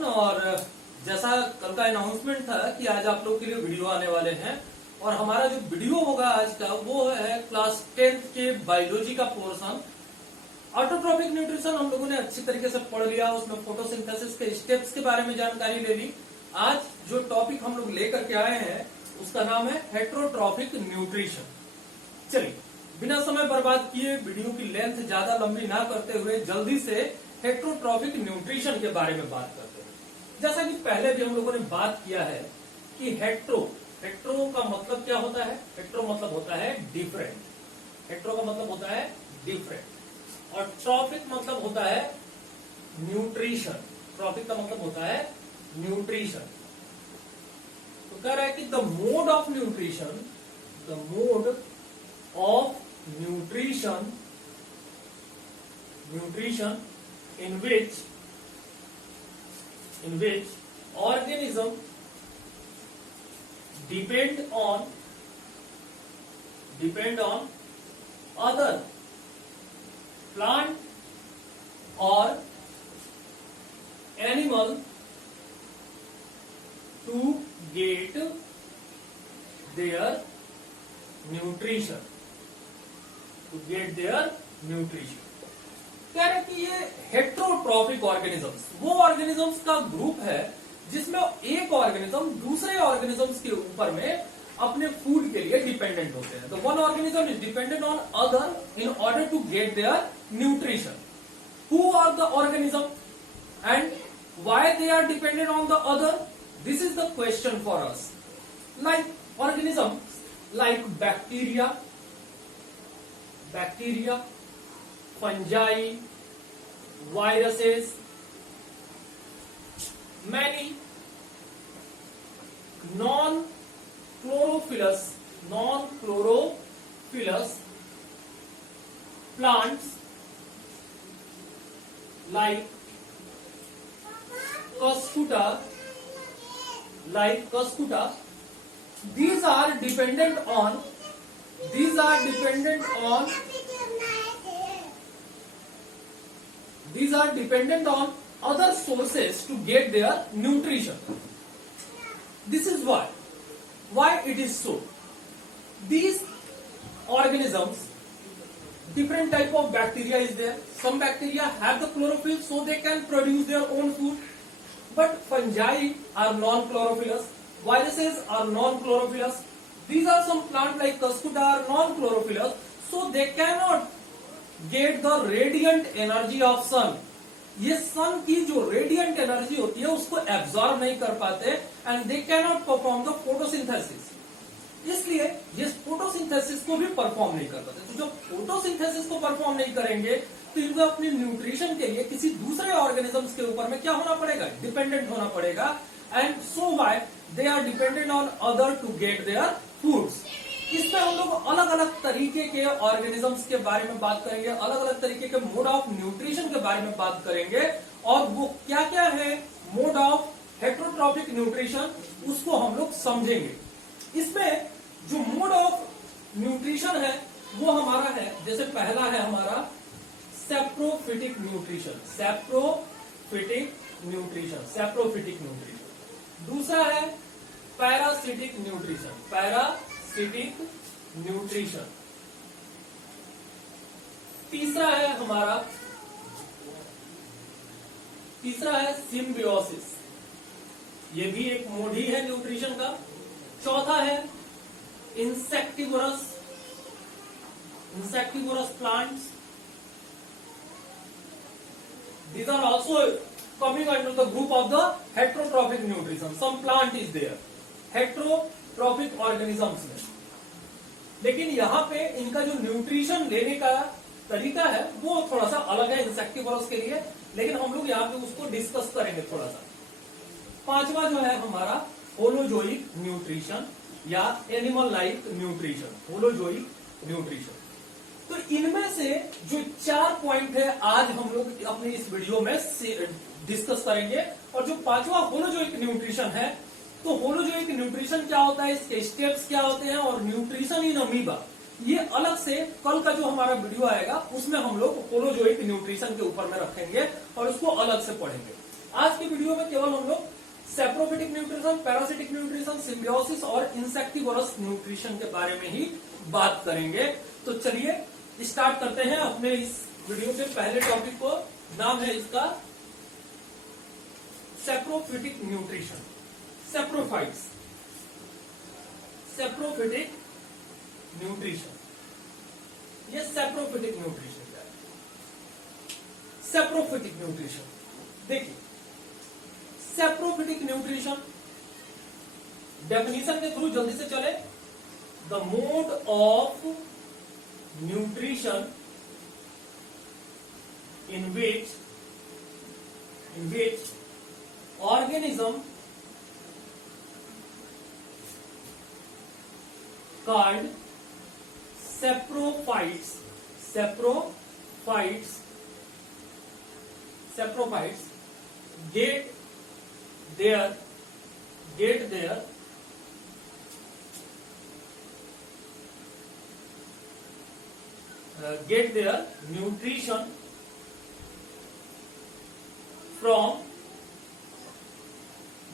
Everyone. और जैसा कल का अनाउंसमेंट था कि आज आप लोग के लिए वीडियो आने वाले हैं, और हमारा जो वीडियो होगा आज का वो है क्लास 10th के बायोलॉजी का पोर्शन। ऑटोट्रॉफिक न्यूट्रिशन हम लोगों ने अच्छी तरीके से पढ़ लिया, उसमें फोटोसिंथेसिस के स्टेप्स के बारे में जानकारी ले ली। आज जो टॉपिक हम लोग लेकर के आए हैं उसका नाम है हेट्रोट्रॉफिक न्यूट्रिशन। चलिए बिना समय बर्बाद किए, वीडियो की लेंथ ज्यादा लंबी ना करते हुए जल्दी से हेट्रोट्रॉफिक न्यूट्रिशन के बारे में बात करते हैं। जैसा कि पहले भी हम लोगों ने बात किया है कि हेट्रो का मतलब क्या होता है? हेट्रो मतलब होता है डिफरेंट। हेट्रो का मतलब होता है डिफरेंट, और ट्रॉफिक मतलब होता है न्यूट्रिशन। ट्रॉफिक का मतलब होता है न्यूट्रिशन। तो कह रहा है कि the mode of nutrition in which organism depend on other plant or animal to get their nutrition। कह रहे कि ये हेट्रोट्रॉफिक ऑर्गेनिजम्स वो ऑर्गेनिजम्स का ग्रुप है जिसमें एक ऑर्गेनिज्म दूसरे ऑर्गेनिजम्स के ऊपर में अपने फूड के लिए डिपेंडेंट होते हैं। तो one organism is dependent on other in order to get their nutrition. Who are the organism and why they are dependent on the other? This is the question for us. Like organism like bacteria, fungi, viruses, many non-chlorophyllous plants like cuscuta, these are dependent on other sources to get their nutrition. This is why it is so. These organisms, different type of bacteria is there. Some bacteria have the chlorophyll so they can produce their own food, but fungi are non-chlorophyllous. Viruses are non-chlorophyllous. These are some plants like cuscuta are non-chlorophyllous, so they cannot get the radiant energy of sun. ये सन की जो radiant energy होती है उसको absorb नहीं कर पाते, and they cannot perform the photosynthesis. इसलिए ये फोटोसिंथेसिस को भी परफॉर्म नहीं कर पाते। तो जब फोटोसिंथेसिस को परफॉर्म नहीं करेंगे तो इनको अपनी न्यूट्रिशन के लिए किसी दूसरे ऑर्गेनिजम्स के ऊपर में क्या होना पड़ेगा? डिपेंडेंट होना पड़ेगा। And so why they are dependent on other to get their foods. इसमें हम लोग अलग अलग तरीके के ऑर्गेनिजम्स के बारे में बात करेंगे, अलग अलग तरीके के मोड ऑफ न्यूट्रिशन के बारे में बात करेंगे, और वो क्या क्या है मोड ऑफ हेट्रोट्रॉफिक न्यूट्रिशन उसको हम लोग समझेंगे। इसमें जो मोड ऑफ न्यूट्रिशन है वो हमारा है, जैसे पहला है हमारा सैप्रोफिटिक न्यूट्रिशन। दूसरा है पैरासिटिक न्यूट्रिशन। तीसरा है सिम्बियोसिस, ये भी एक मोड ही है न्यूट्रिशन का। चौथा है insectivorous plants. These are also coming under the group of the heterotrophic nutrition. Some plant is there heterotrophic organisms में, लेकिन यहाँ पे इनका जो न्यूट्रिशन लेने का तरीका है वो थोड़ा सा अलग है इंसेक्टिवोरस के लिए, लेकिन हम लोग यहाँ पे उसको डिस्कस करेंगे थोड़ा सा। पांचवा जो है हमारा होलोजोइक न्यूट्रिशन या एनिमल लाइक न्यूट्रिशन। तो इनमें से जो 4 पॉइंट है आज हम लोग अपनी इस वीडियो में डिस्कस करेंगे। और जो पांचवा होलोजोइक न्यूट्रिशन है, तो होलोजोइक न्यूट्रिशन क्या होता है, इसके स्टेप्स क्या होते हैं, और न्यूट्रिशन इन अमीबा, ये अलग से कल का जो हमारा वीडियो आएगा उसमें हम लोग होलोजोइक न्यूट्रिशन के ऊपर में रखेंगे और उसको अलग से पढ़ेंगे। आज के वीडियो वीडियो में केवल हम लोग saprophytic nutrition, parasitic nutrition, symbiosis और इंसेक्टिवोरस न्यूट्रिशन के बारे में ही बात करेंगे। तो चलिए स्टार्ट करते हैं अपने इस वीडियो के पहले टॉपिक को। नाम है इसका saprophytic nutrition, saprophytes, saprophytic nutrition. ये सेप्रोफिटिक न्यूट्रिशन क्या है? सेप्रोफिटिक न्यूट्रिशन देखिए, सेप्रोफिटिक न्यूट्रिशन डेफिनेशन के थ्रू जल्दी से चले। The mode of nutrition in which organism called saprophytes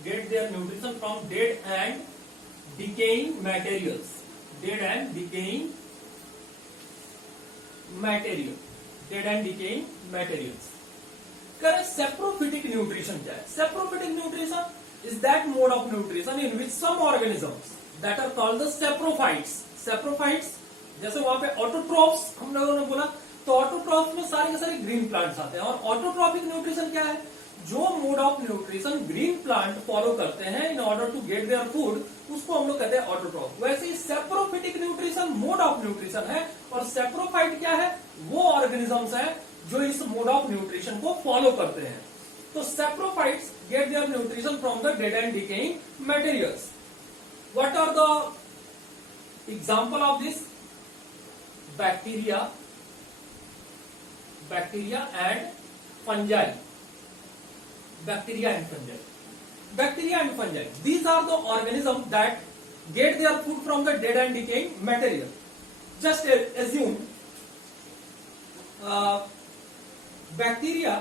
get their nutrition from dead and decaying materials. करें सेप्रोफिटिक न्यूट्रिशन क्या है? Saprophytic nutrition is that mode of nutrition in which some organisms that are called the saprophytes. Saprophytes जैसे वहां पे autotrophs हम लोगों ने बोला, तो ऑटोट्रॉप्स में सारे के सारे ग्रीन प्लांट्स आते हैं। और ऑटोट्रॉपिक न्यूट्रिशन क्या है? जो mode of nutrition green plant follow करते हैं in order to get their food, उसको हम लोग कहते हैं ऑटोट्रॉप। वैसे ही saprophytic nutrition mode of nutrition है, और सेप्रोफाइट क्या है? वो ऑर्गेनिजम्स हैं जो इस मोड ऑफ न्यूट्रिशन को फॉलो करते हैं। तो saprophytes get their nutrition from the dead and decaying materials. What are the example of this? Bacteria and fungi. Bacteria and fungi. These are the organisms that get their food from the dead and decaying material. Just assume bacteria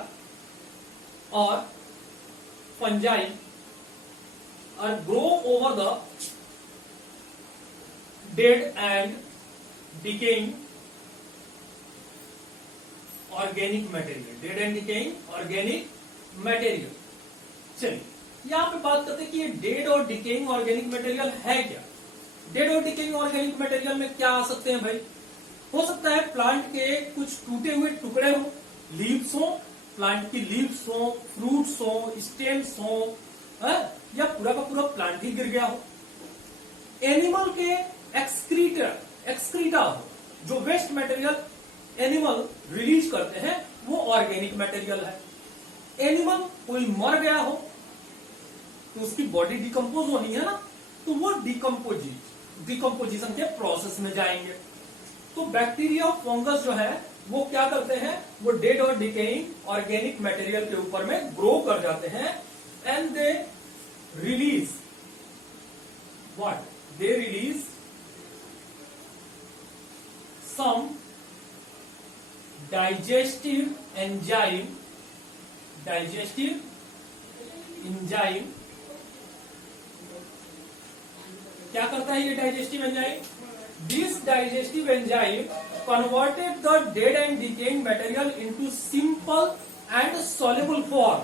or fungi are grow over the dead and decaying organic material. चलिए यहां पे बात करते हैं कि ये dead और decaying organic material है क्या? डेड और डिकेइंग ऑर्गेनिक मटेरियल में क्या आ सकते हैं भाई? हो सकता है प्लांट के कुछ टूटे हुए टुकड़े हो, लीव्स हो, प्लांट की लीव्स हो, फ्रूट्स हो, स्टेम्स हो, या पूरा का पूरा प्लांट ही गिर गया हो। एनिमल के एक्सक्रीटा हो, जो वेस्ट मटेरियल एनिमल रिलीज करते हैं, वो ऑर्गेनिक मटेरियल है। एनिमल कोई मर गया हो तो उसकी बॉडी डिकम्पोज होनी है ना, तो वो डिकम्पोजिशन के प्रोसेस में जाएंगे। तो बैक्टीरिया और फंगस जो है वो क्या करते हैं? वो डेड और डिकेइंग ऑर्गेनिक मटेरियल के ऊपर में ग्रो कर जाते हैं, and they release some digestive enzyme क्या करता है ये digestive enzyme? This digestive enzyme converted the dead and decaying material into simple and soluble form.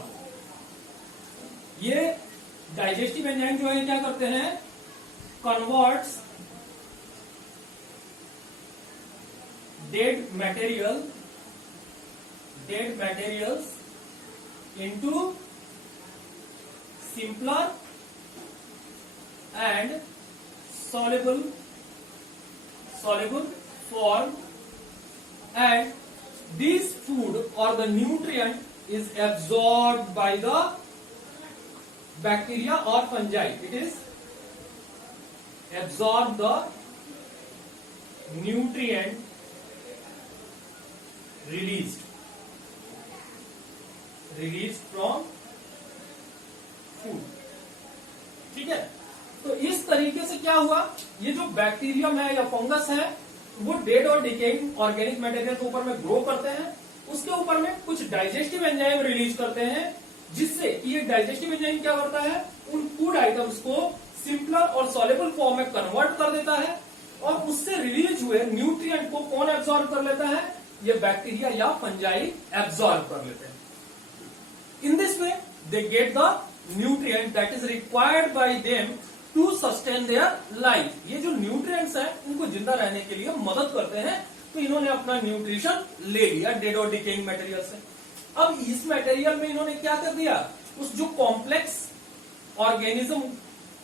ये डाइजेस्टिव एंजाइम जो है क्या करते हैं? Converts dead materials into simpler and soluble form, and this food or the nutrient is absorbed by the bacteria or fungi. It is absorb the nutrient released from food. ठीक है, तो इस तरीके से क्या हुआ, ये जो बैक्टीरियम है या फंगस है वो डेड और डिकेइंग ऑर्गेनिक मटेरियल के ऊपर में ग्रो करते हैं, उसके ऊपर में कुछ डाइजेस्टिव एंजाइम रिलीज करते हैं जिससे कि ये डाइजेस्टिव एंजाइम क्या करता है, उन फूड आइटम्स को सिंपलर और सॉल्युबल फॉर्म में कन्वर्ट कर देता है और उससे रिलीज हुए न्यूट्रिएंट को कौन एब्सॉर्ब कर लेता है, ये बैक्टीरिया या फंजाई एब्सॉर्ब कर लेते हैं. In this way they get the nutrient that is required by them to sustain their life. ये जो न्यूट्रिएंट्स हैं उनको जिंदा रहने के लिए मदद करते हैं. तो इन्होंने अपना न्यूट्रिशन ले लिया डेड और डिकेइंग मटेरियल से. अब इस मटेरियल में इन्होंने क्या कर दिया, उस जो कॉम्प्लेक्स ऑर्गेनिज्म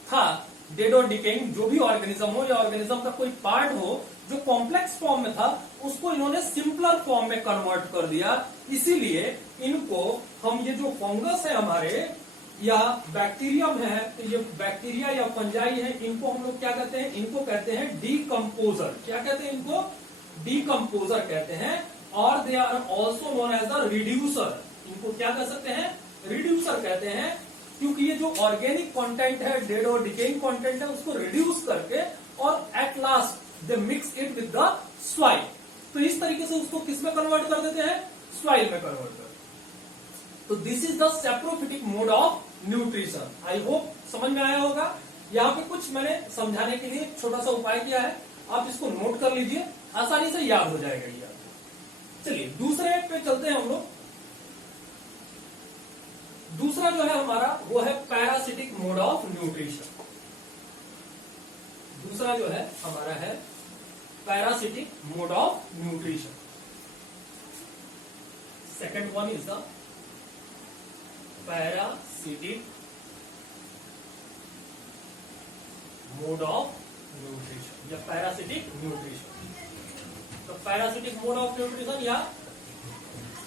था, डेड और डिकेइंग जो भी ऑर्गेनिज्म हो या ऑर्गेनिज्म का कोई पार्ट हो जो कॉम्प्लेक्स फॉर्म में था, उसको इन्होंने सिंपलर फॉर्म में कन्वर्ट कर दिया. इसीलिए इनको हम ये जो फंगस है हमारे या बैक्टीरियम है, तो ये बैक्टीरिया या फंजाई है, इनको हम लोग क्या कहते हैं, इनको कहते हैं डीकम्पोजर. क्या कहते हैं इनको, डीकम्पोजर कहते हैं. और they are also known as the reducer. इनको क्या कह सकते हैं, रिड्यूसर कहते हैं, क्योंकि ये जो ऑर्गेनिक कंटेंट है, डेड और डिकेइंग कंटेंट है, उसको रिड्यूस करके और at last they mix it with the soil. तो इस तरीके से उसको किस में कन्वर्ट कर देते हैं, सॉइल में कन्वर्ट कर. तो this is the saprophytic mode of nutrition. I hope समझ में आया होगा. यहाँ पे कुछ मैंने समझाने के लिए छोटा सा उपाय किया है, आप इसको नोट कर लीजिए, आसानी से याद हो जाएगा ये. चलिए दूसरे पे चलते हैं हम लोग. दूसरा जो है हमारा वो है पैरासिटिक मोड ऑफ न्यूट्रिशन. दूसरा जो है हमारा है parasitic mode of nutrition. Second one is the parasitic mode of nutrition या पैरासिटिक न्यूट्रिशन. तो पैरासिटिक मोड ऑफ न्यूट्रिशन या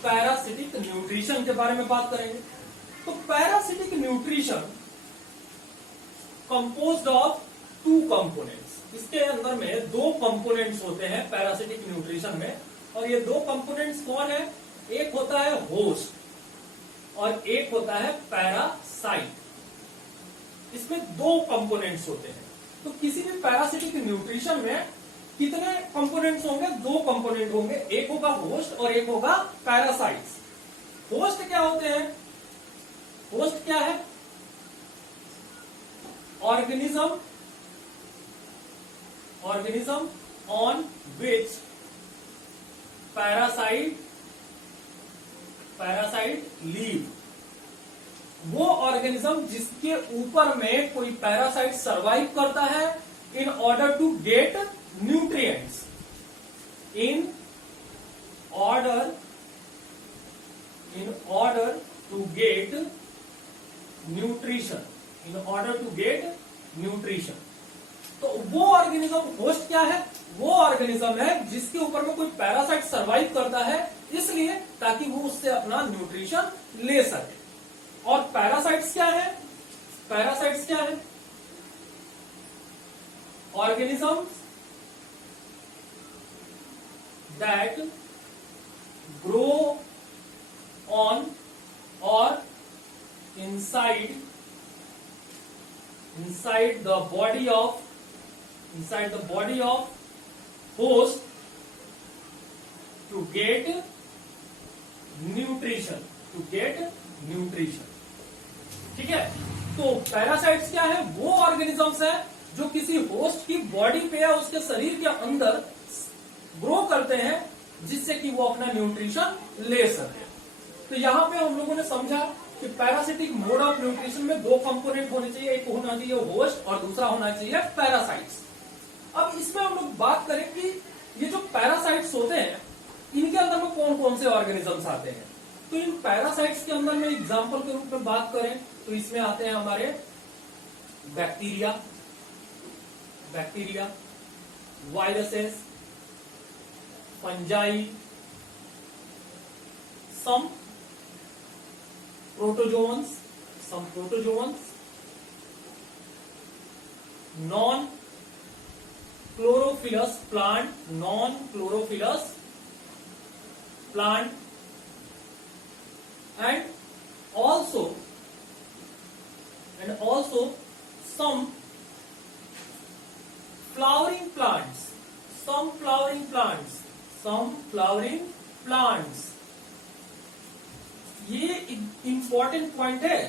पैरासिटिक न्यूट्रिशन के बारे में बात करेंगे. तो parasitic nutrition composed of two components. इसके अंदर में दो कंपोनेंट्स होते हैं पैरासिटिक न्यूट्रिशन में, और ये दो कंपोनेंट्स कौन है, एक होता है होस्ट और एक होता है पैरासाइट. इसमें दो कंपोनेंट्स होते हैं. तो किसी भी पैरासिटिक न्यूट्रिशन में कितने कंपोनेंट्स होंगे, दो कंपोनेंट होंगे, एक होगा होस्ट और एक होगा पैरासाइट्स. होस्ट क्या होते हैं, होस्ट क्या है, organism on which parasite live. वो ऑर्गेनिज्म जिसके ऊपर में कोई पैरासाइट सरवाइव करता है in order to get nutrients. In order to get nutrition. तो वो ऑर्गेनिज्म होस्ट क्या है, वो ऑर्गेनिज्म है जिसके ऊपर में कोई पैरासाइट सरवाइव करता है, इसलिए ताकि वो उससे अपना न्यूट्रिशन ले सके. और पैरासाइट्स क्या है, पैरासाइट्स क्या है, organisms that grow on or inside the body of host to get nutrition. ठीक है. तो पैरासाइट्स क्या है, वो ऑर्गेनिजम्स है जो किसी होस्ट की बॉडी पे या उसके शरीर के अंदर ग्रो करते हैं जिससे कि वो अपना न्यूट्रिशन ले सके. तो यहां पे हम लोगों ने समझा कि पैरासिटिक मोड ऑफ न्यूट्रिशन में दो कंपोनेंट होने चाहिए, एक होना चाहिए होस्ट और दूसरा होना चाहिए पैरासाइट्स. अब इसमें हम लोग बात करें कि ये जो पैरासाइट्स होते हैं इनके अंदर में कौन कौन से ऑर्गेनिजम्स आते हैं. तो इन पैरासाइट्स के अंदर में एग्जाम्पल के रूप में बात करें तो इसमें आते हैं हमारे bacteria, viruses, fungi, some protozoans, non-chlorophyllous plant, and also some flowering plants. ये इंपॉर्टेंट पॉइंट है।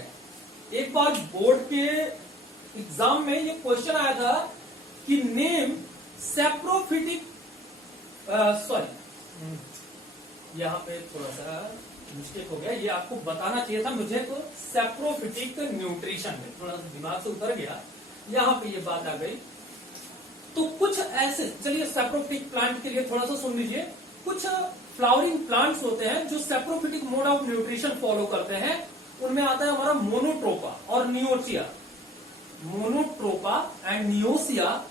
एक बार बोर्ड के एग्जाम में ये क्वेश्चन आया था कि नेम सेप्रोफिटिक, सॉरी यहाँ पे थोड़ा सा मिस्टेक हो गया, ये आपको बताना चाहिए था मुझे को सेप्रोफिटिक न्यूट्रिशन में थोड़ा सा दिमाग से उतर गया, यहाँ पे ये बात आ गई। तो कुछ ऐसे, चलिए सेप्रोफिटिक प्लांट के लिए थोड़ा सा सुन लीजिए। कुछ फ्लावरिंग प्लांट्स होते हैं जो saprophytic mode of nutrition follow करते हैं। उनमें आता है हमारा मोनोट्रोपा और नियोसिया। मोनोट्रोपा एंड नियोसिया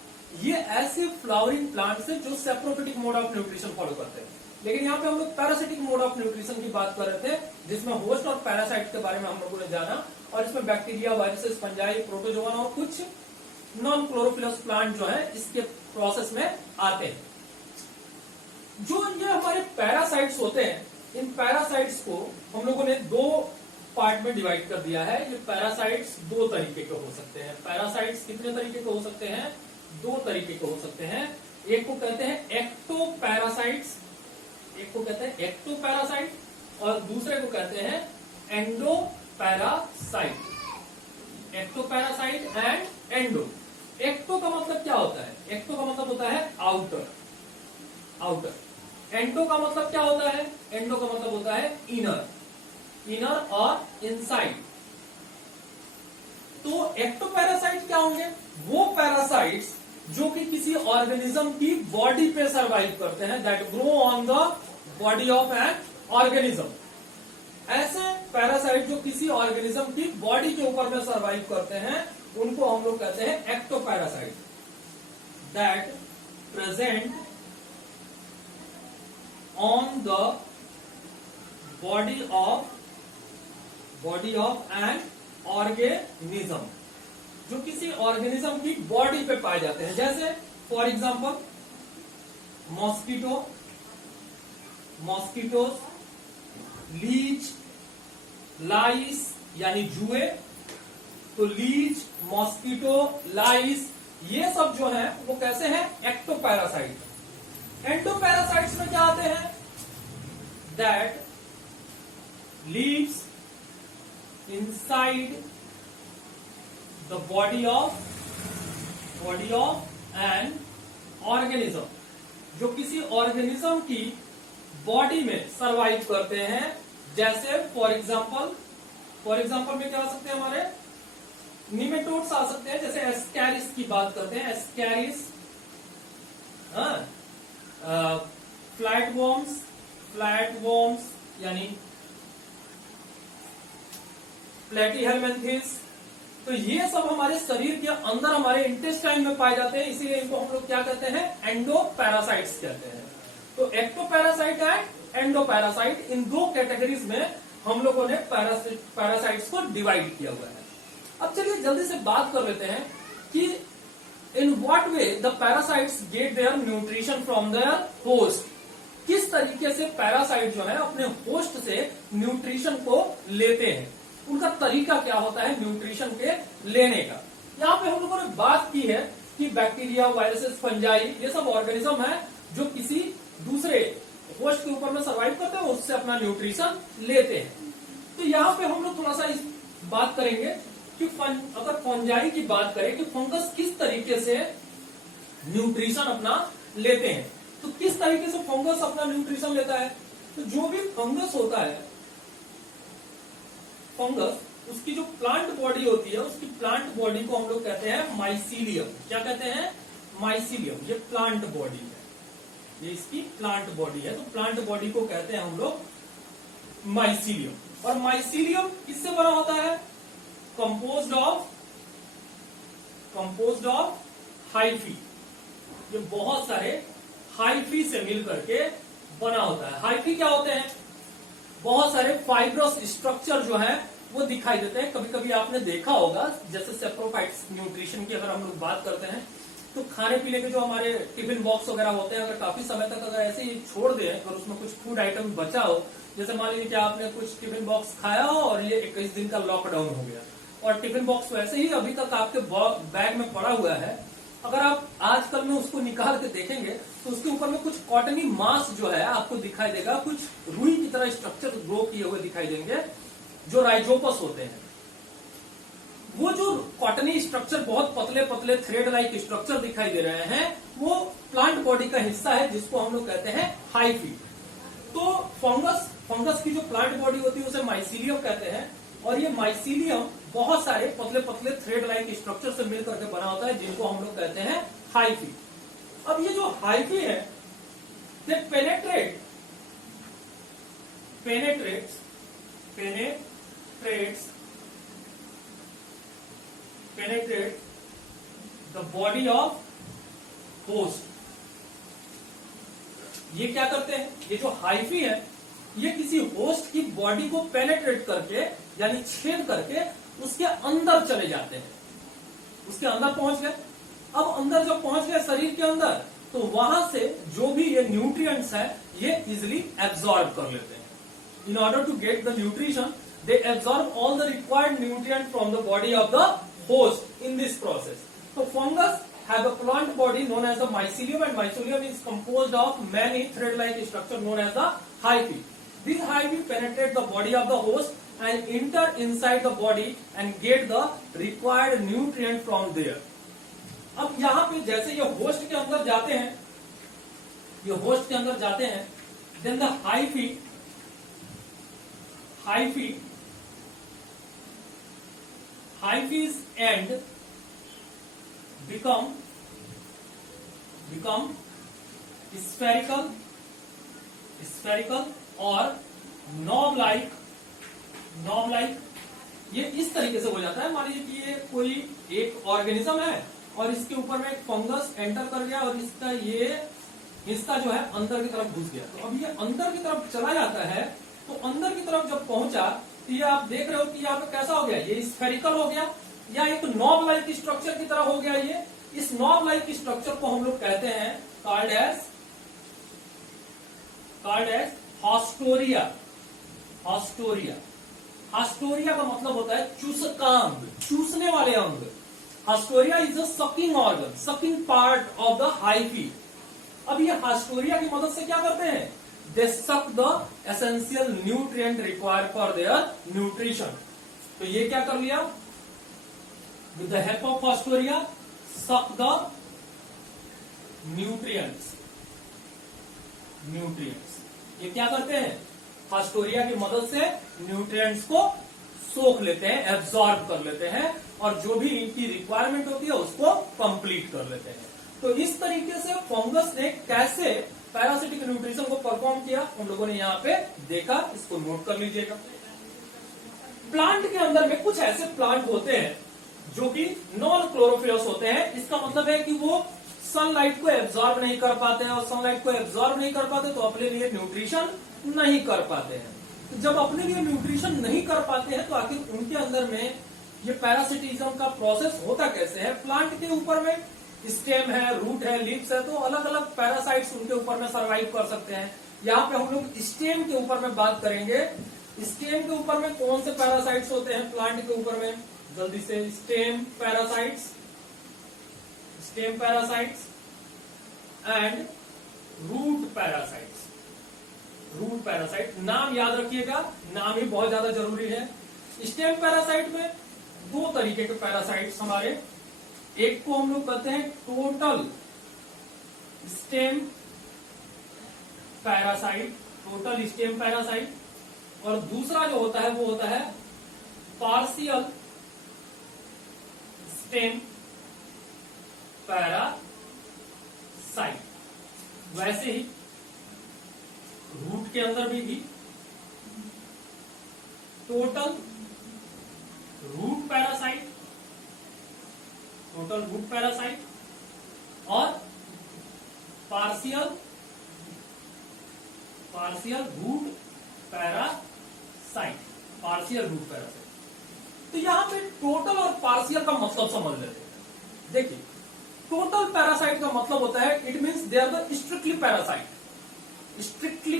ये ऐसे फ्लावरिंग प्लांट्स हैं जो saprophytic mode of nutrition follow करते हैं। लेकिन यहाँ पे हम लोग पैरासिटिक मोड ऑफ न्यूट्रिशन की बात कर रहे थे, जिसमें होस्ट और पैरासाइट के बारे में हम लोगों ने जाना, और इसमें बैक्टीरिया, वायरसेस, फंजाई, प्रोटोजोआ और कुछ नॉन क्लोरोफिलस प्लांट जो है इसके प्रोसेस में आते हैं। जो ये हमारे पैरासाइट्स होते हैं, इन पैरासाइट्स को हम लोगों ने दो पार्ट में डिवाइड कर दिया है। ये पैरासाइट्स दो तरीके के हो सकते हैं। पैरासाइट्स कितने तरीके के हो सकते हैं? दो तरीके के हो सकते हैं। एक को कहते हैं एक्टोपैरासाइट्स, एक को कहते हैं एक्टोपैरासाइट, और दूसरे को कहते हैं endoparasite. Ectoparasite and endo. Ecto का मतलब क्या होता है? एक्टो का मतलब होता है आउटर, आउटर। एंडो का मतलब क्या होता है? एंडो का मतलब होता है इनर, इनर और इनसाइड। तो एक्टोपैरासाइट क्या होंगे? वो पैरासाइट्स जो कि किसी ऑर्गेनिज्म की बॉडी पे सरवाइव करते हैं, that grow on the body of an organism. ऐसे पैरासाइट जो किसी ऑर्गेनिज्म की बॉडी के ऊपर में सरवाइव करते हैं, उनको हम लोग कहते हैं ectoparasite. That present on the body of an organism, जो किसी ऑर्गेनिज्म की बॉडी पे पाए जाते हैं। जैसे फॉर एग्जाम्पल मॉस्किटोस, लीच, लाइस यानी जुए। तो लीच, मॉस्किटो, लाइस ये सब जो है वो कैसे हैं? एक्टोपैरासाइट। एंडोपैरासाइट्स में क्या आते हैं? That lives inside the body of an organism, जो किसी ऑर्गेनिज्म की बॉडी में सरवाइव करते हैं। जैसे फॉर एग्जाम्पल में क्या आ सकते हैं? हमारे निमेटोड्स आ सकते हैं। जैसे एस्कैरिस की बात करते हैं, एस्कैरिस, फ्लैटवर्म्स यानी प्लेटीहेलमिन्थेस। तो ये सब हमारे शरीर के अंदर हमारे इंटेस्टाइन में पाए जाते हैं, इसीलिए इनको हम लोग क्या कहते हैं? एंडोपैरासाइट्स कहते हैं। तो एक्टोपैरासाइट एंड एंडोपैरासाइट, इन दो कैटेगरीज में हम लोगों ने पैरासाइट्स को डिवाइड किया हुआ है। अब चलिए जल्दी से बात कर लेते हैं कि in what way the parasites get their nutrition from their host. किस तरीके से पैरासाइट जो है अपने होस्ट से न्यूट्रिशन को लेते हैं, उनका तरीका क्या होता है न्यूट्रिशन के लेने का। यहाँ पे हम लोगों ने बात की है कि बैक्टीरिया, वायरसेस, फंजाई ये सब ऑर्गेनिज्म है जो किसी दूसरे होस्ट के ऊपर में सर्वाइव करते हैं, उससे अपना न्यूट्रिशन लेते हैं। तो यहाँ पे हम लोग थोड़ा सा इस बात करेंगे कि अगर फंजाई की बात करें कि फंगस किस तरीके से न्यूट्रिशन अपना लेते हैं, तो किस तरीके से फंगस अपना न्यूट्रिशन लेता है। तो जो भी फंगस होता है, फंगस उसकी जो प्लांट बॉडी होती है, उसकी प्लांट बॉडी को हम लोग कहते हैं माइसीलियम। क्या कहते हैं? माइसीलियम। ये प्लांट बॉडी है, ये इसकी प्लांट बॉडी है। तो प्लांट बॉडी को कहते हैं हम लोग माइसीलियम। और माइसीलियम किससे बना होता है? Composed of hyphae. ये बहुत सारे हाइफी से मिल करके बना होता है। हाइफी क्या होते हैं? बहुत सारे फाइब्रस स्ट्रक्चर जो है वो दिखाई देते हैं। कभी कभी आपने देखा होगा, जैसे सेप्रोफाइट्स न्यूट्रिशन की अगर हम लोग बात करते हैं, तो खाने पीने के जो हमारे टिफिन बॉक्स वगैरह होते हैं, अगर काफी समय तक अगर ऐसे ही छोड़ दें, अगर उसमें कुछ फूड आइटम बचा हो, जैसे मान लीजिए कि आपने कुछ टिफिन बॉक्स खाया हो और ये 21 दिन का लॉकडाउन हो गया और टिफिन बॉक्स वैसे ही अभी तक आपके बैग में पड़ा हुआ है, अगर आप आजकल में उसको निकाल के देखेंगे तो उसके ऊपर में कुछ कॉटनी मास जो है आपको दिखाई देगा, कुछ रुई की तरह स्ट्रक्चर ग्रो किए हुए दिखाई देंगे। जो राइजोपस होते हैं, वो जो कॉटनी स्ट्रक्चर, बहुत पतले पतले थ्रेड लाइक स्ट्रक्चर दिखाई दे रहे हैं, वो प्लांट बॉडी का हिस्सा है जिसको हम लोग कहते हैं हाइफी। तो फंगस की जो प्लांट बॉडी होती है उसे माइसीलियम कहते हैं, और ये माइसीलियम बहुत सारे पतले पतले थ्रेड लाइक स्ट्रक्चर से मिलकर के बना होता है जिनको हम लोग कहते हैं हाइफी। अब ये जो हाइफी है, they penetrates the body of host. ये क्या करते हैं, ये जो हाइफी है ये किसी होस्ट की बॉडी को पेनेट्रेट करके यानी छेद करके उसके अंदर चले जाते हैं, उसके अंदर पहुंच गए। अब अंदर जब पहुंच गए शरीर के अंदर, तो वहां से जो भी ये न्यूट्रिएंट्स है ये इजिली एब्जॉर्ब कर लेते हैं। In order to get the nutrition they absorb all the required nutrient from the body of the host in this process. तो fungus have a plant body known as the mycelium, and mycelium is composed of many thread-like structure known as the hyphae. These hyphae penetrate the body of the host and enter inside the body and get the required nutrient from there. अब यहाँ पे जैसे ये host के अंदर जाते हैं, then the hyphae's end become spherical और knob like। ये इस तरीके से हो जाता है। मान लीजिए कि ये कोई एक ऑर्गेनिज्म है और इसके ऊपर में एक फंगस एंटर कर गया और इसका ये हिस्सा जो है अंदर की तरफ घुस गया। तो अब ये अंदर की तरफ चला जाता है, तो अंदर की तरफ जब पहुंचा तो ये आप देख रहे हो कि यहाँ पे कैसा हो गया, ये स्फेरिकल हो गया या एक नॉब लाइक स्ट्रक्चर की तरह हो गया। ये इस नॉब लाइक स्ट्रक्चर को हम लोग कहते हैं कॉल्ड एज हॉस्टोरिया। हॉस्टोरिया का मतलब होता है चूसकांग, चूसने वाले अंग। Haustoria is a sucking organ, sucking part of the hyphae. अब ये हॉस्टोरिया की मदद से क्या करते हैं, दे suck the essential nutrient required for their nutrition. तो ये क्या कर लिया, with the help of haustoria suck the nutrients। ये क्या करते हैं, हॉस्टोरिया की मदद से न्यूट्रिएंट्स को सोख लेते हैं, एब्जॉर्ब कर लेते हैं, और जो भी इनकी रिक्वायरमेंट होती है उसको कंप्लीट कर लेते हैं। तो इस तरीके से फंगस ने कैसे पैरासिटिक न्यूट्रिशन को परफॉर्म किया हम लोगों ने यहाँ पे देखा, इसको नोट कर लीजिएगा। प्लांट के अंदर में कुछ ऐसे प्लांट होते हैं जो कि नॉन क्लोरोफिलस होते हैं। इसका मतलब है कि वो सनलाइट को एब्जॉर्ब नहीं कर पाते हैं, और सनलाइट को एब्जॉर्ब नहीं कर पाते तो अपने लिए न्यूट्रिशन नहीं कर पाते हैं। तो जब अपने लिए न्यूट्रिशन नहीं कर पाते हैं तो आखिर उनके अंदर में ये पैरासिटिज्म का प्रोसेस होता कैसे है। प्लांट के ऊपर में स्टेम है, रूट है, लीव्स है, तो अलग अलग पैरासाइट्स उनके ऊपर में सर्वाइव कर सकते हैं। यहाँ पे हम लोग स्टेम के ऊपर में बात करेंगे। स्टेम के ऊपर में कौन से पैरासाइट्स होते हैं प्लांट के ऊपर में, जल्दी से, stem parasites and root parasite. नाम याद रखिएगा, नाम ही बहुत ज्यादा जरूरी है। स्टेम पैरासाइट में दो तरीके के पैरासाइट्स हमारे, एक को हम लोग कहते हैं टोटल स्टेम पैरासाइट, और दूसरा जो होता है वो होता है पार्शियल स्टेम पैरासाइट। वैसे ही रूट के अंदर भी टोटल रूट पैरासाइट और पार्शियल रूट पैरासाइट। तो यहां पे टोटल और पार्शियल का मतलब समझ लेते हैं। देखिए, टोटल पैरासाइट का मतलब होता है it means they are the strictly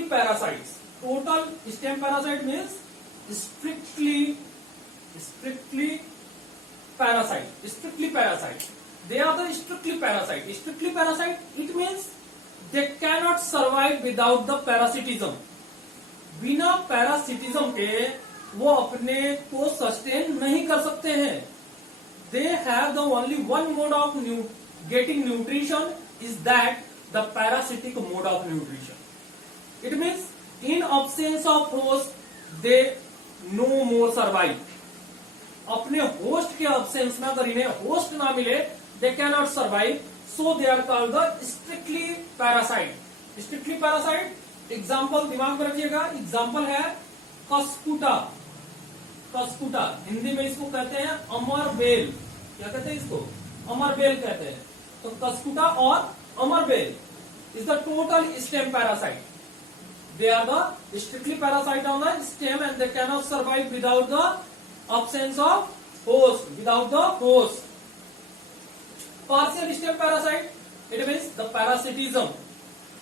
parasites. Total stem parasite means strictly parasite. They are the strictly parasite. Strictly parasite, it means they cannot survive without the parasitism. बिना पैरासिटिज्म के वो अपने को sustain नहीं कर सकते हैं. They have the only one mode of getting nutrition is that the parasitic mode of nutrition. It means in absence of host they no more survive. अपने होस्ट के absence में अगर इन्हें होस्ट ना मिले they cannot survive, so they are called the strictly parasite. Strictly parasite example दिमाग में रखिएगा. एग्जाम्पल है कस्कुटा. कस्कुटा हिंदी में इसको कहते हैं अमरबेल. क्या कहते हैं इसको? अमरबेल कहते हैं. तो कस्कुटा और अमरबेल is the total stem parasite. They are the strictly parasite on the stem and they cannot survive without the absence of host. Without the host. Partial stem parasite, it means the parasitism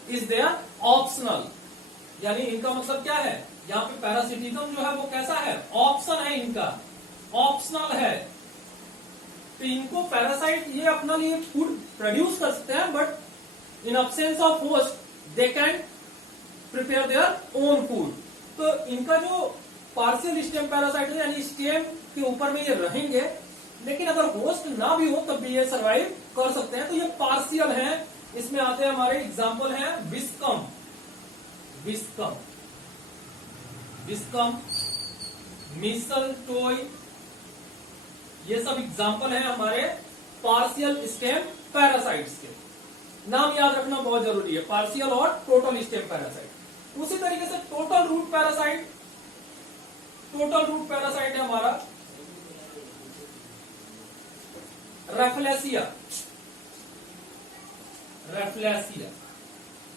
is there optional. यानी इनका मतलब क्या है? यहाँ पे parasitism जो है वो कैसा है? ऑप्शन है इनका, ऑप्शनल है. तो इनको पैरासाइट ये अपना लिए फूड प्रोड्यूस कर सकते हैं, but in absence of host they can prepare their own food. तो इनका जो पार्शियल स्टेम पैरासाइट है यानी स्टेम के ऊपर में ये रहेंगे, लेकिन अगर होस्ट ना भी हो तब भी ये सर्वाइव कर सकते हैं. तो ये पार्शियल है. इसमें आते हैं हमारे एग्जाम्पल है विस्कम. विस्कम, विस्कम, मिसलटोय, ये सब एग्जाम्पल है हमारे पार्शियल स्टेम पैरासाइट्स के. नाम याद रखना बहुत जरूरी है, पार्शियल और टोटल स्टेम पैरासाइट. उसी तरीके से total root parasite. Total root parasite है हमारा रेफ्लेसिया. रेफ्लेसिया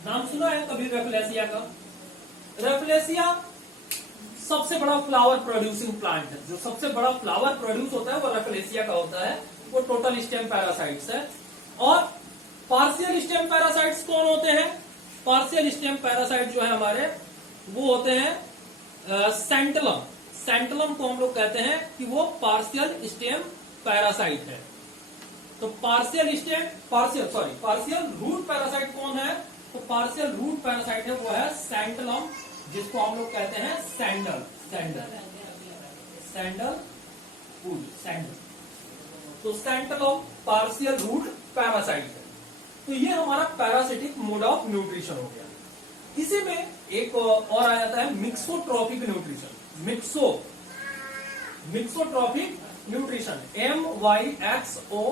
नाम सुना है कभी रेफ्लेसिया का? रेफ्लेसिया सबसे बड़ा फ्लावर प्रोड्यूसिंग प्लांट है. जो सबसे बड़ा फ्लावर प्रोड्यूस होता है वो रेफ्लेसिया का होता है. वो टोटल स्टेम पैरासाइट्स है. और पार्शियल स्टेम पैरासाइट्स कौन होते हैं? पार्शियल स्टेम पैरासाइट जो है हमारे वो होते हैं सेंटलम. सेंटलम को हम लोग कहते हैं कि वो पार्शियल स्टेम पैरासाइट है. तो पार्शियल रूट पैरासाइट कौन है? तो पार्शियल रूट पैरासाइट है वो है सैंडलम, जिसको हम लोग कहते हैं सैंडल. Would, sandal. तो सैंडलम पार्शियल रूट पैरासाइट है. तो ये हमारा पैरासिटिक मोड ऑफ न्यूट्रिशन हो गया. इसी में एक और आ जाता है mixotrophic nutrition. Mixotrophic nutrition, MYXO,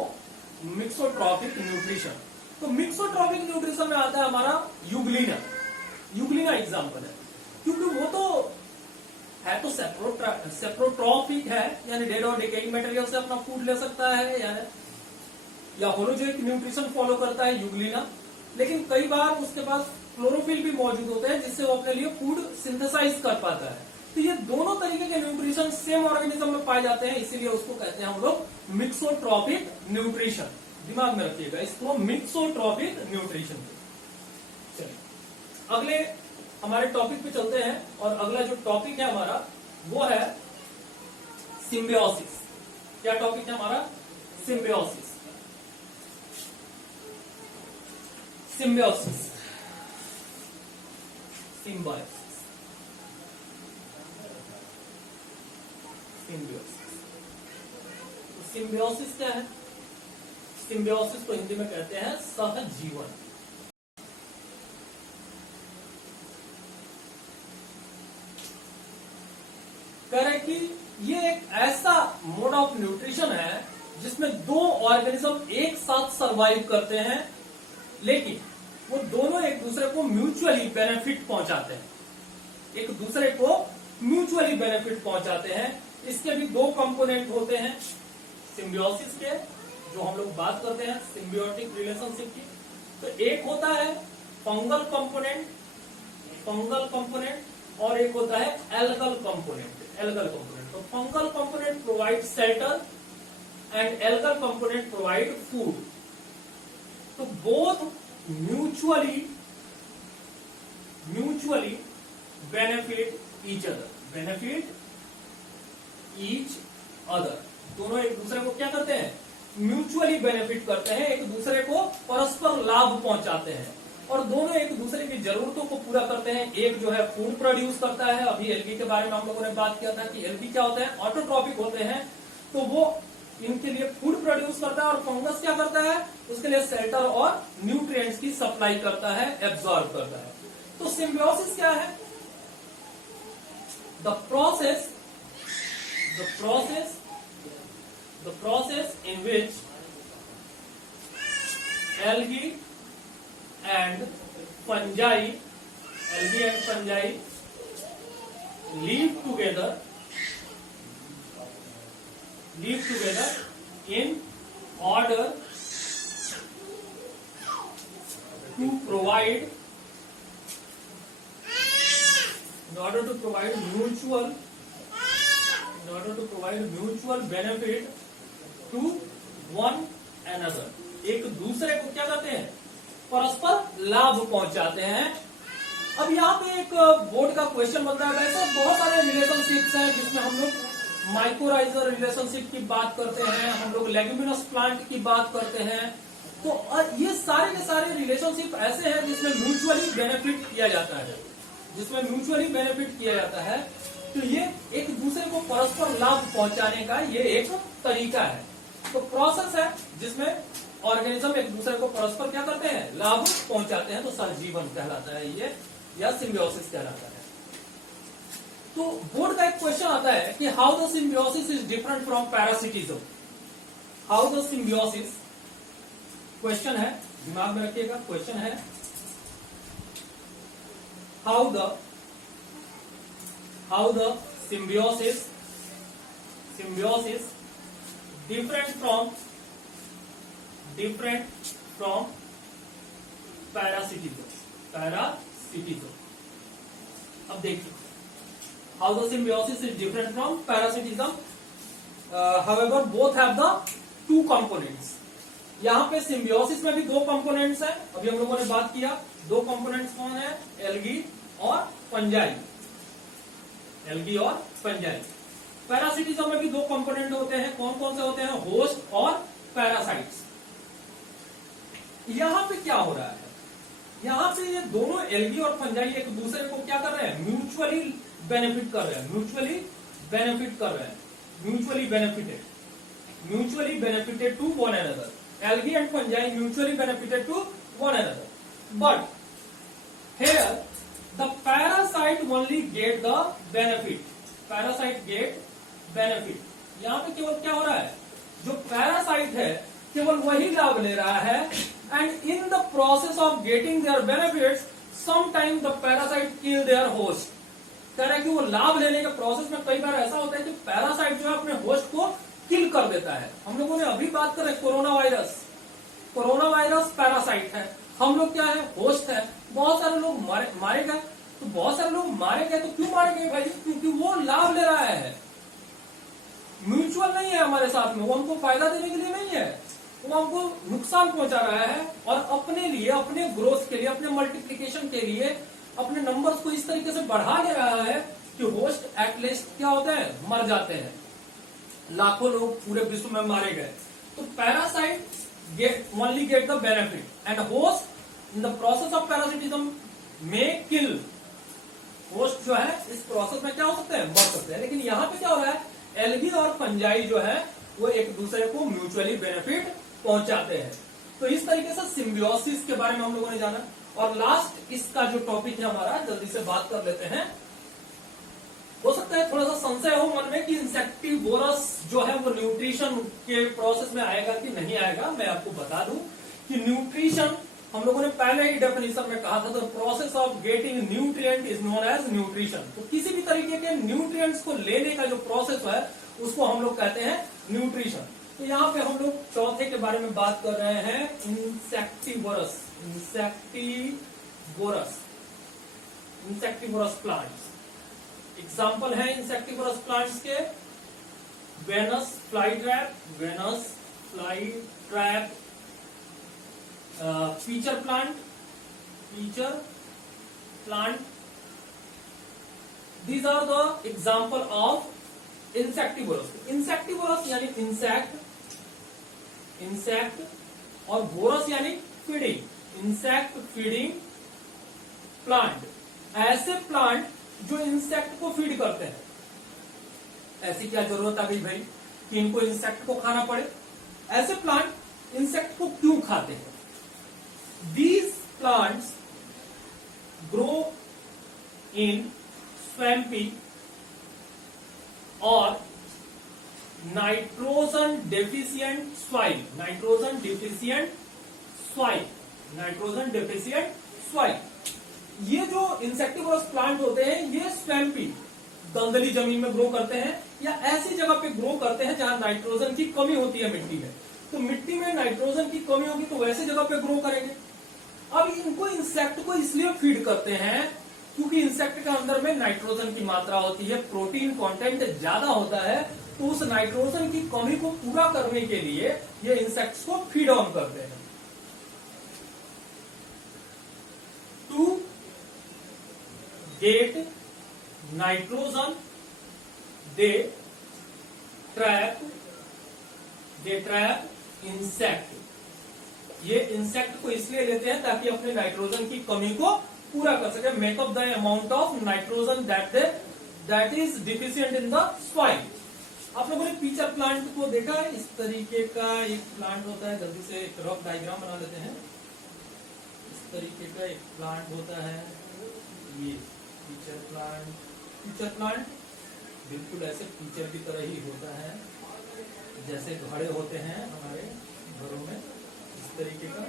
mixotrophic nutrition. तो मिक्सोट्रॉपिक न्यूट्रिशन में आता है हमारा यूग्लिना. यूग्लिना एग्जाम्पल है, क्योंकि वो तो है तो सेप्रोट्रॉपिक है, यानी डेड और डिकेइंग मटेरियल से अपना फूड ले सकता है, या होलोजोइक न्यूट्रिशन फॉलो करता है यूग्लिना. लेकिन कई बार उसके पास क्लोरोफिल भी मौजूद होते हैं जिससे वो अपने लिए फूड सिंथेसाइज कर पाता है. तो ये दोनों तरीके के न्यूट्रिशन सेम ऑर्गेनिज्म में पाए जाते हैं, इसीलिए उसको कहते हैं हम लोग मिक्सोट्रॉपिक न्यूट्रिशन. दिमाग में रखिएगा इसको, मिक्सोट्रॉपिक न्यूट्रिशन. चलिए अगले हमारे टॉपिक पे चलते हैं. और अगला जो टॉपिक है हमारा वो है सिम्बियोसिस. क्या टॉपिक है हमारा? Symbiosis. Symbiosis, symbiosis, symbiosis. Symbiosis क्या है? सिम्बियोसिस को हिंदी में कहते हैं सहजीवन. कह रहे कि ये एक ऐसा मोड ऑफ न्यूट्रिशन है जिसमें दो ऑर्गेनिज्म एक साथ सरवाइव करते हैं, लेकिन वो दोनों एक दूसरे को म्यूचुअली बेनिफिट पहुंचाते हैं. एक दूसरे को म्यूचुअली बेनिफिट पहुंचाते हैं. इसके भी दो कंपोनेंट होते हैं सिम्बियोसिस के, जो हम लोग बात करते हैं सिम्बियोटिक रिलेशनशिप की. तो एक होता है फंगल कंपोनेंट, और एक होता है एल्गल कंपोनेंट. तो fungal component provide shelter and algal component provide food. तो both mutually benefit each other. दोनों एक दूसरे को क्या करते हैं? म्यूचुअली बेनिफिट करते हैं, एक दूसरे को परस्पर लाभ पहुंचाते हैं. और दोनों एक दूसरे की जरूरतों को पूरा करते हैं। एक जो है फूड प्रोड्यूस करता है, अभी एल्गी के बारे में हम लोगों ने बात किया था कि एल्गी क्या होते हैं, ऑटोट्रॉपिक होते हैं, तो वो इनके लिए फूड प्रोड्यूस करता है। और फंगस क्या करता है, उसके लिए शेल्टर और न्यूट्रिएंट्स की सप्लाई करता है, एब्जॉर्ब करता है। तो सिम्बियोसिस क्या है, the process in which algae and fungi live together in order to provide mutual benefit to one another। एक दूसरे को क्या कहते हैं, परस्पर लाभ पहुंचाते हैं। अब यहाँ पे एक बोर्ड का क्वेश्चन बनता है, वैसे बहुत सारे रिलेशनशिप्स हैं जिसमें हम लोग माइक्रोराइजर रिलेशनशिप की बात करते हैं, हम लोग लेग्यूमिनस प्लांट की बात करते हैं। तो ये सारे के सारे रिलेशनशिप ऐसे हैं जिसमें म्यूचुअली बेनिफिट किया जाता है, तो ये एक दूसरे को परस्पर लाभ पहुंचाने का ये एक तरीका है। तो प्रोसेस है जिसमें ऑर्गेनिज्म एक दूसरे को परस्पर क्या करते हैं, लाभ पहुंचाते हैं, तो सहजीवन कहलाता है ये, या सिम्बियोसिस कहलाता है। तो बोर्ड का एक क्वेश्चन आता है कि how the symbiosis is different from parasitism. How the symbiosis, question है, दिमाग में रखिएगा, क्वेश्चन है how the symbiosis different from parasitism। अब देखिए, how the symbiosis is different from parasitism, however both have the two components। यहाँ पे symbiosis में भी दो कंपोनेंट्स हैं, अभी हम लोगों ने बात किया, दो कंपोनेंट्स कौन है, एल्गी और फंजाई। पैरासिटिज्म में भी दो कंपोनेंट होते हैं, कौन कौन से होते हैं, होस्ट और पैरासाइट्स। यहाँ पे क्या हो रहा है, यहाँ पे ये दोनों एल्गी और फंजाई एक दूसरे को क्या कर रहे हैं, म्यूचुअली बेनिफिट कर रहे हैं, mutually benefited to one another. Algae and fungi mutually benefited to one another, but here the parasite only get the benefit। यहाँ पे केवल क्या हो रहा है, जो पैरासाइट है केवल वही लाभ ले रहा है, and in the process of getting their benefits sometimes the parasite kill their host। कह रहा है कि वो लाभ लेने के प्रोसेस में कई बार ऐसा होता है कि पैरासाइट जो है अपने होस्ट को किल कर देता है। हम लोगों ने अभी बात करें कोरोना वायरस पैरासाइट है, हम लोग क्या है, होस्ट है। बहुत सारे लोग मारे गए, तो बहुत सारे लोग मारे गए, तो क्यों मारे गए भाई, क्योंकि वो लाभ ले रहा है, म्यूचुअल नहीं है हमारे साथ में, वो हमको फायदा देने के लिए नहीं है, वो हमको नुकसान पहुंचा रहा है, और अपने लिए, अपने ग्रोथ के लिए, अपने मल्टीप्लीकेशन के लिए अपने नंबर्स को इस तरीके से बढ़ा दे रहा है कि होस्ट एटलीस्ट क्या होते हैं, मर जाते हैं। लाखों लोग पूरे विश्व में मारे गए, तो parasite only get the benefit and host in the process of parasitism may kill। Host जो है इस प्रोसेस में क्या हो सकते हैं, मर सकते हैं। लेकिन यहाँ पे क्या हो रहा है, एल्गी और फंजाई जो है वो एक दूसरे को म्यूचुअली बेनिफिट पहुंचाते हैं। तो इस तरीके से सिम्बियोसिस के बारे में हम लोगों ने जाना। और लास्ट इसका जो टॉपिक है हमारा, जल्दी से बात कर लेते हैं। हो सकता है थोड़ा सा संशय हो मन में कि इंसेक्टिवोरस जो है वो न्यूट्रिशन के प्रोसेस में आएगा कि नहीं आएगा। मैं आपको बता दूं कि न्यूट्रिशन हम लोगों ने पहले ही डेफिनेशन में कहा था, the process of getting nutrient is known as nutrition. तो किसी भी तरीके के न्यूट्रिएंट्स को लेने का जो प्रोसेस है उसको हम लोग कहते हैं न्यूट्रिशन। तो यहाँ पे हम लोग चौथे के बारे में बात कर रहे हैं, इंसेक्टिवोरस प्लांट्स। एग्जाम्पल है इंसेक्टिवोरस प्लांट्स के, Venus fly trap, pitcher plant, these are the example of insectivorous. Insectivorous यानी इंसेक्ट और वोरस यानी फीडिंग। इंसेक्ट फीडिंग प्लांट, ऐसे प्लांट जो इंसेक्ट को फीड करते हैं। ऐसी क्या जरूरत आ गई भाई कि इनको इंसेक्ट को खाना पड़े? ऐसे प्लांट इंसेक्ट को क्यों खाते हैं? These plants grow in swampy और nitrogen deficient soil, nitrogen deficient soil, nitrogen deficient soil. ये जो इंसेक्टिवोरस प्लांट होते हैं ये स्वैम्पी, दलदली जमीन में ग्रो करते हैं या ऐसी जगह पे ग्रो करते हैं जहां नाइट्रोजन की कमी होती है मिट्टी में। तो मिट्टी में नाइट्रोजन की कमी होगी तो वैसे जगह पे ग्रो करेंगे। अब इनको इंसेक्ट को इसलिए फीड करते हैं क्योंकि इंसेक्ट के अंदर में नाइट्रोजन की मात्रा होती है, प्रोटीन कंटेंट ज्यादा होता है, तो उस नाइट्रोजन की कमी को पूरा करने के लिए ये इंसेक्ट्स को फीड ऑन करते हैं। To get nitrogen they trap insect. ये इंसेक्ट को इसलिए लेते हैं ताकि अपने नाइट्रोजन की कमी को पूरा कर सके, makeup the amount of nitrogen that is deficient in the soil. आप लोगों ने पीचर प्लांट को देखा है? इस तरीके का एक प्लांट होता है, जल्दी से एक रफ डायग्राम बना लेते हैं। इस तरीके का एक प्लांट होता है, ये पीचर प्लांट बिल्कुल ऐसे पीचर की तरह ही होता है जैसे घड़े होते हैं हमारे घरों में, इस तरीके का।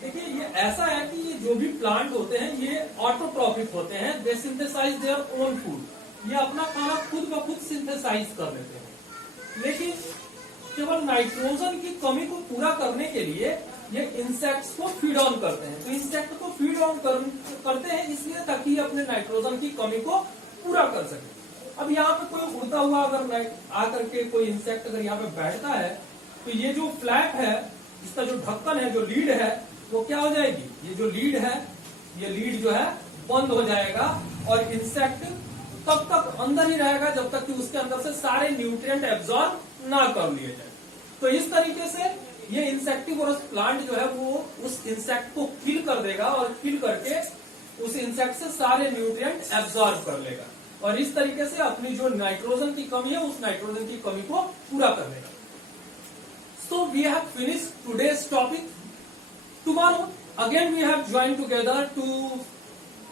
देखिए ये ऐसा है कि ये जो भी प्लांट होते हैं ये ऑटोट्रॉफिक होते हैं, दे सिंथेसाइज देयर ओन फूड, ये अपना खाना खुद ब खुद सिंथेसाइज कर लेते हैं। लेकिन केवल नाइट्रोजन की कमी को पूरा करने के लिए ये इंसेक्ट्स को फीड ऑन करते हैं। तो इंसेक्ट को फीड ऑन करते हैं इसलिए ताकि ये अपने नाइट्रोजन की कमी को पूरा कर सके। अब यहाँ पे कोई उड़ता हुआ अगर आकर के कोई इंसेक्ट अगर यहाँ पे बैठता है तो ये जो फ्लैप है, इसका जो ढक्कन है, जो लीड है, वो क्या हो जाएगी? ये जो लीड है, ये लीड जो है बंद हो जाएगा और इंसेक्ट तब तक अंदर ही रहेगा जब तक कि उसके अंदर से सारे न्यूट्रिएंट एब्जॉर्ब ना कर लिए जाए। तो इस तरीके से ये इंसेक्टिवोरस प्लांट जो है वो उस इंसेक्ट को किल कर देगा और किल करके उस इंसेक्ट से सारे न्यूट्रिएंट एब्जॉर्ब कर लेगा और इस तरीके से अपनी जो नाइट्रोजन की कमी है उस नाइट्रोजन की कमी को पूरा कर लेगा। So we have finished today's topic. Tomorrow again we have joined together to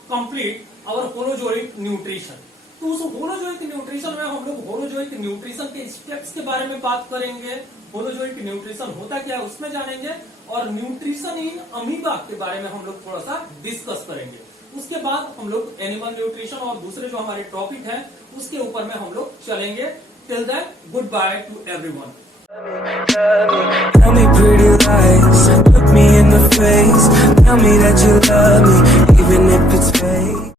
complete our holozoic nutrition. तो उस होलोजोइक न्यूट्रिशन में हम लोग होलोजोइक न्यूट्रिशन के स्टेप्स के बारे में बात करेंगे, होलोजोइक न्यूट्रिशन होता क्या है उसमें जानेंगे और न्यूट्रिशन इन अमीबा के बारे में हम लोग थोड़ा सा डिस्कस करेंगे। उसके बाद हम लोग एनिमल न्यूट्रिशन और दूसरे जो हमारे टॉपिक है उसके ऊपर में हम लोग चलेंगे। Till then good bye to everyone. Tell me pretty lies, look me in the face, tell me that you love me, even if it's fake.